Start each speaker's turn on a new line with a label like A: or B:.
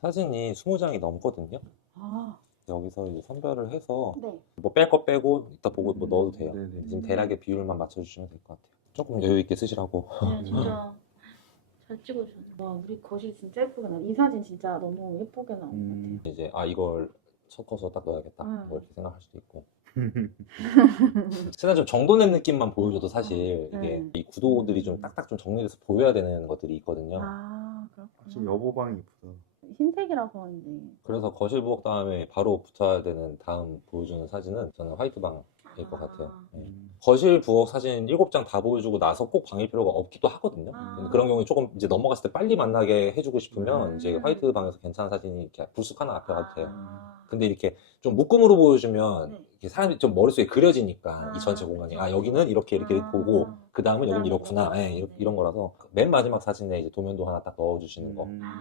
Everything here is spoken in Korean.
A: 사진이 20장이 넘거든요.
B: 아,
A: 여기서 이제 선별을 해서
B: 네.
A: 뭐 뺄 거 빼고 이따 보고 뭐 넣어도 돼요.
C: 네네.
A: 지금 대략의 비율만 맞춰주시면 될 것 같아요. 조금 여유 있게 쓰시라고.
B: 네, 진짜 잘 찍어주네. 와, 우리 거실 진짜 예쁘게 나와. 이 사진 진짜 너무 예쁘게 나온 것 같아요.
A: 이제 이걸 섞어서 딱 넣어야겠다 뭐 이렇게 생각할 수도 있고. 최대한 좀 정돈된 느낌만 보여줘도 사실 이게 이 구도들이 좀 딱딱 좀 정리돼서 보여야 되는 것들이 있거든요.
B: 아,
C: 사실
B: 그렇구나.
C: 여보방이 이쁘다.
B: 흰색이라서 그런지.
A: 그래서 거실 부엌 다음에 바로 붙여야 되는 다음 보여주는 사진은 저는 화이트 방일 것 같아요. 네. 거실 부엌 사진 7장 다 보여주고 나서 꼭 방일 필요가 없기도 하거든요.
B: 아.
A: 그런 경우에 조금 이제 넘어갔을 때 빨리 만나게 해주고 싶으면 이제
B: 음.
A: 화이트 방에서 괜찮은 사진이 이렇게 불쑥 하나 앞에 가도 돼요.
B: 아.
A: 근데 이렇게 좀 묶음으로 보여주면
B: 네.
A: 이렇게 사람이 좀 머릿속에 그려지니까 이
B: 아,
A: 전체 공간이
B: 그쵸.
A: 여기는 이렇게
B: 아.
A: 보고 그 다음은 여기는
B: 그다음에
A: 이렇구나
B: 이렇구나.
A: 이런 거라서 맨 마지막 사진에 이제 도면도 하나 딱 넣어주시는 거
C: 음.